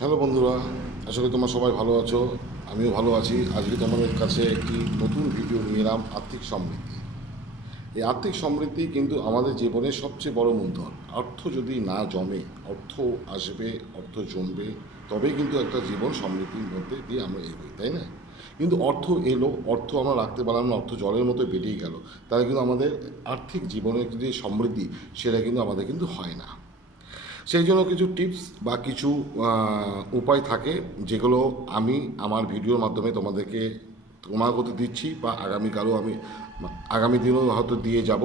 Hello বন্ধুরা, আশা করি তোমরা সবাই ভালো আছো। আমিও ভালো আছি। আজকে তোমাদের কাছে একটি নতুন ভিডিও নিয়ে এলাম, আর্থিক সমৃদ্ধি। এই আর্থিক সমৃদ্ধি কিন্তু আমাদের জীবনের সবচেয়ে বড় মূলধন। অর্থ যদি না জমে, অর্থ আসবে, অর্থ জমবে, তবেই কিন্তু একটা জীবন সমৃদ্ধির মধ্যে দিয়ে আমরা এগোই, তাই না? কিন্তু অর্থ এলো, অর্থ আমরা রাখতে পারলাম না, অর্থ জলের মতো বেরিয়ে গেল, তাহলে কিন্তু আমাদের আর্থিক জীবনের যে সমৃদ্ধি সেটা কিন্তু আমাদের কিন্তু হয় না। সেই জন্য কিছু টিপস বা কিছু উপায় থাকে, যেগুলো আমি আমার ভিডিওর মাধ্যমে তোমাদেরকে ক্রমাগত দিচ্ছি, বা আগামীকালও আমি আগামী দিনেও হয়তো দিয়ে যাব।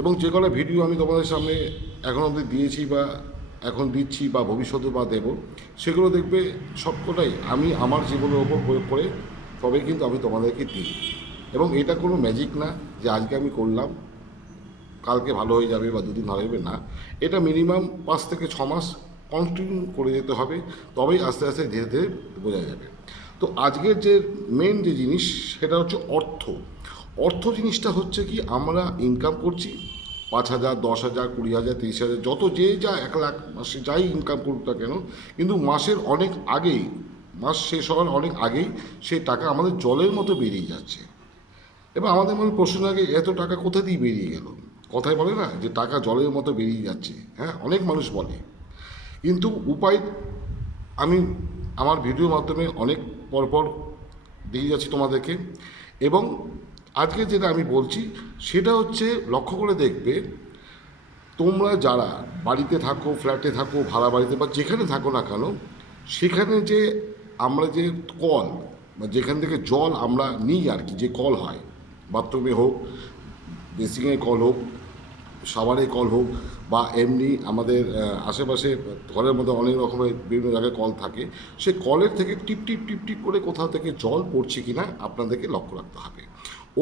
এবং যে কটা ভিডিও আমি তোমাদের সামনে এখন অবধি দিয়েছি বা এখন দিচ্ছি বা ভবিষ্যতে বা দেব, সেগুলো দেখবে সবকটাই আমি আমার জীবনের ওপর প্রয়োগ করে তবে কিন্তু আমি তোমাদেরকে দিই। এবং এটা কোনো ম্যাজিক না যে আজকে আমি করলাম কালকে ভালো হয়ে যাবে বা দুদিন ভালো হবে, না। এটা মিনিমাম 5 থেকে 6 মাস কন্টিনিউ করে যেতে হবে, তবেই আস্তে আস্তে ধীরে ধীরে বোঝা যাবে। তো আজকের যে মেন যে জিনিস সেটা হচ্ছে অর্থ। অর্থ জিনিসটা হচ্ছে কি, আমরা ইনকাম করছি 5,000, 10,000, 20,000, 30,000, যত যে যা 1 লাখ মাসে যাই ইনকাম করুক না কেন, কিন্তু মাসের অনেক আগেই, মাস শেষ হওয়ার অনেক আগেই সেই টাকা আমাদের জলের মতো বেরিয়ে যাচ্ছে। এবার আমাদের মনে প্রশ্ন আগে, এত টাকা কোথা দিয়ে বেরিয়ে গেল? কথায় বলে না যে টাকা জলের মতো বেরিয়ে যাচ্ছে, হ্যাঁ, অনেক মানুষ বলে। কিন্তু উপায় আমি আমার ভিডিওর মাধ্যমে অনেক পরপর দিয়ে যাচ্ছি তোমাদেরকে। এবং আজকে যেটা আমি বলছি সেটা হচ্ছে, লক্ষ্য করে দেখবে, তোমরা যারা বাড়িতে থাকো, ফ্ল্যাটে থাকো, ভাড়া বাড়িতে বা যেখানে থাকো না কেন, সেখানে যে আমরা যে কল বা যেখান থেকে জল আমরা নিই আর কি, যে কল হয়, বাথরুমে হোক, বেসিংয়ে কল হোক, সাভারে কল হোক, বা এমনি আমাদের আশেপাশে ঘরের মধ্যে অনেক রকমের বিভিন্ন জায়গায় কল থাকে, সে কলের থেকে টিপ টিপ টিপ টিপ করে কোথাও থেকে জল পড়ছে কি না আপনাদেরকে লক্ষ্য রাখতে হবে।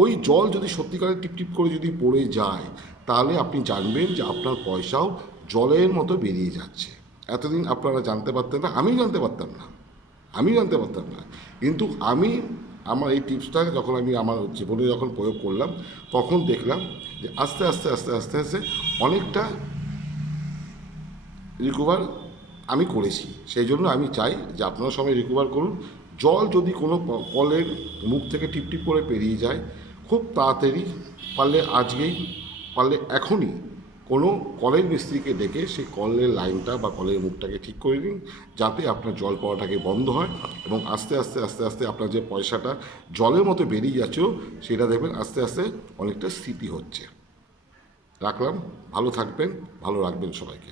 ওই জল যদি সত্যিকারের টিপ টিপ করে যদি পড়ে যায়, তাহলে আপনি জানবেন যে আপনার পয়সাও জলের মতো বেরিয়ে যাচ্ছে। এতদিন আপনারা জানতে পারতেন না, আমি জানতে পারতাম না, আমি জানতে পারতাম না। কিন্তু আমি আমার এই টিপসটা যখন আমি আমার জীবনে যখন প্রয়োগ করলাম, তখন দেখলাম যে আস্তে আস্তে আস্তে আস্তে আস্তে অনেকটা রিকভার আমি করেছি। সেই জন্য আমি চাই যে আপনারা সবাই রিকভার করুন। জল যদি কোনো কলের মুখ থেকে টিপ টিপ করে পেরিয়ে যায়, খুব তাড়াতাড়ি, পারলে আজকেই, পারলে এখনই কোনো কলের মিস্ত্রিকে ডেকে সেই কলের লাইনটা বা কলের মুখটাকে ঠিক করে দিন, যাতে আপনার জল পড়াটাকে বন্ধ হয়। এবং আস্তে আস্তে আস্তে আস্তে আপনার যে পয়সাটা জলের মতো বেরিয়ে যাচ্ছ, সেটা দেখবেন আস্তে আস্তে অনেকটা স্মৃতি হচ্ছে। রাখলাম, ভালো থাকবেন, ভালো রাখবেন সবাইকে।